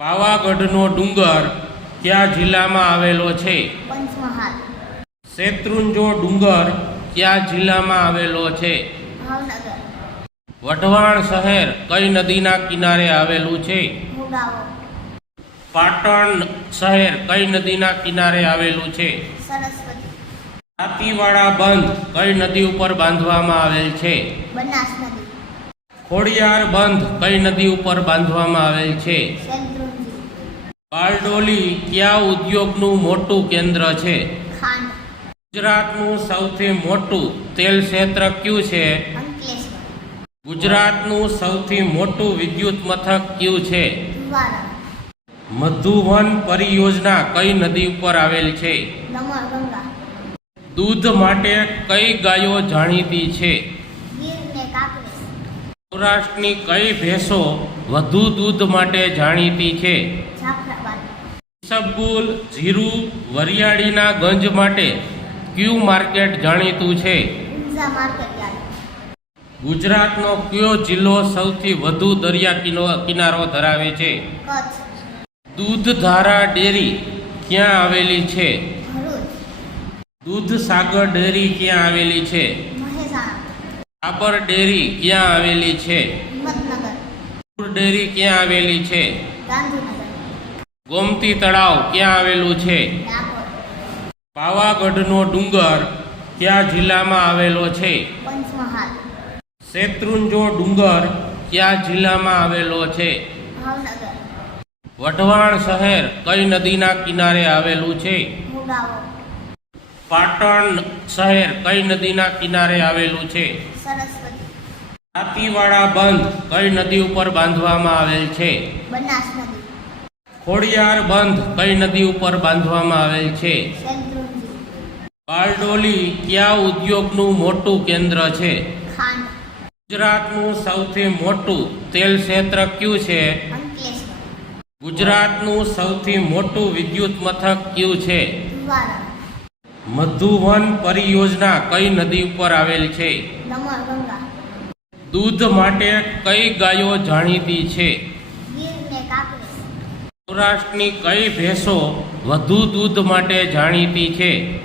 પાવાગઢનો ડુંગર કયા જિલ્લામાં આવેલો છે? શેત્રુંજો ડુંગર કયા જિલ્લામાં આવેલો છે? વઢવાણ શહેર કઈ નદીના કિનારે આવેલું છે? પાટણ શહેર કઈ નદીના કિનારે આવેલું છે? સરસ્વતી. બંધ કઈ નદી ઉપર બાંધવામાં આવેલ છે? બનાસ નદી. ખોડિયાર બંધ કઈ નદી ઉપર બાંધવામાં આવેલ છે? બારડોલી કયા ઉદ્યોગનું મોટું કેન્દ્ર છે? ગુજરાતનું સૌથી મોટું તેલ ક્ષેત્ર કયું છે? ગુજરાતનું સૌથી મોટું વિદ્યુત મથક કયું છે? મધુવન પરિયોજના કઈ નદી ઉપર આવેલ છે? દૂધ માટે કઈ ગાયો જાણીતી છે? સૌરાષ્ટ્રની કઈ ભેંસો વધુ દૂધ માટે જાણીતી છે? ઈસબગુલ, જીરું, વરિયાળીના ગંજ માટે ક્યુ માર્કેટ જાણીતું છે? ગુજરાતનો કયો જિલ્લો સૌથી વધુ દરિયા કિનારો ધરાવે છે? દૂધધારા ડેરી ક્યાં આવેલી છે? દૂધ સાગર ડેરી ક્યાં આવેલી છે? મહેસાણા ડેરી ક્યાં આવેલી છે? ડેરી ક્યાં આવેલી છે? ગોમતી તળાવ ક્યાં આવેલું છે? પાવાગઢનો ડુંગર કયા જિલ્લામાં આવેલો છે? શેત્રુંજો ડુંગર કયા જિલ્લામાં આવેલો છે? વઢવાણ શહેર કઈ નદીના કિનારે આવેલું છે? પાટણ શહેર કઈ નદીના કિનારે આવેલું છે? તાપીવાડા બંધ કઈ નદી ઉપર બાંધવામાં આવેલ છે? ખોડિયાર બંધ કઈ નદી ઉપર બાંધવામાં આવેલ છે? બારડોલી કયા ઉદ્યોગનું મોટું કેન્દ્ર છે? ગુજરાતનું સૌથી મોટું તેલ ક્ષેત્ર કયું છે? ગુજરાતનું સૌથી મોટું વિદ્યુત મથક કયું છે? મધુવન પરિયોજના કઈ નદી ઉપર આવેલ છે? દૂધ માટે કઈ ગાયો જાણીતી છે? સૌરાષ્ટ્રની કઈ ભેંસો વધુ દૂધ માટે જાણીતી છે?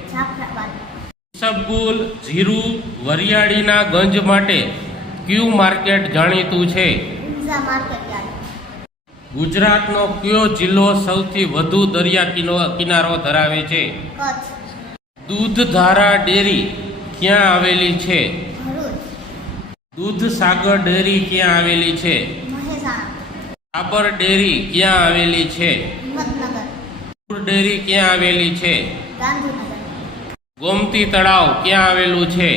ઈસબગુલ જીરું વરિયાળીના ગંજ માટે ક્યુ માર્કેટ જાણીતું છે? ગુજરાતનો કયો જિલ્લો સૌથી વધુ દરિયા કિનો- કિનારો ધરાવે છે? કચ્છ. દૂધધારા ડેરી ક્યાં આવેલી છે? દૂધસાગર દૂધ સાગર ડેરી ક્યાં આવેલી છે? સાબર ડેરી ક્યાં આવેલી છે? ડેરી ક્યાં આવેલી છે? ગોમતી તળાવ ક્યાં આવેલું છે?